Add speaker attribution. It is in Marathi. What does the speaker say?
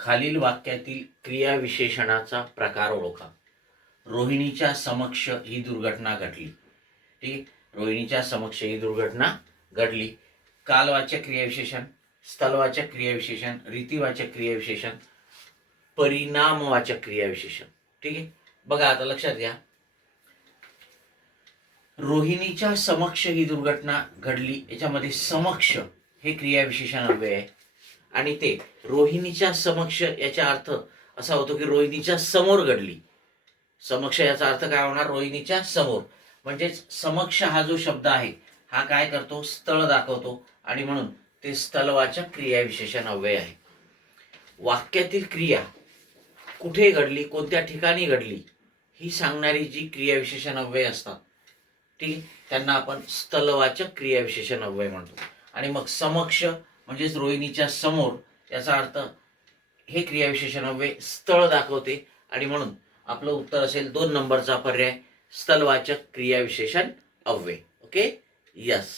Speaker 1: खालील वाक्यातील क्रियाविशेषणाचा प्रकार ओळखा. रोहिणीच्या समक्ष ही दुर्घटना घडली. ठीक आहे? रोहिणीच्या समक्ष ही दुर्घटना घडली. कालवाचक क्रियाविशेषण स्थलवाचक क्रियाविशेषण रीतिवाचक क्रियाविशेषण परिणामवाचक क्रियाविशेषण. ठीक आहे? बघा आता लक्षात घ्या. रोहिणीच्या समक्ष ही दुर्घटना घडली. याच्यामध्ये समक्ष हे क्रियाविशेषण हवे आहे. आणि ते रोहिणीच्या समक्ष याचा अर्थ असा होतो की रोहिणीच्या समोर घडली. समक्ष याचा अर्थ काय होणार? रोहिणीच्या समोर. म्हणजेच समक्ष हा जो शब्द आहे हा काय करतो? स्थळ दाखवतो. आणि म्हणून ते स्थलवाचक क्रियाविशेषण अव्यय आहे. वाक्यातील क्रिया कुठे घडली? कोणत्या ठिकाणी घडली? ही सांगणारी जी क्रियाविशेषण अव्यय असतात ठीक त्यांना आपण स्थलवाचक क्रियाविशेषण अव्यय म्हणतो. आणि मग समक्ष म्हणजेच रोहिणीच्या समोर याचा अर्थ हे क्रियाविशेषण अव्यय स्थळ दाखवते. आणि म्हणून आपलं उत्तर असेल दोन नंबरचा पर्याय स्थलवाचक क्रियाविशेषण अव्यय. Okay yes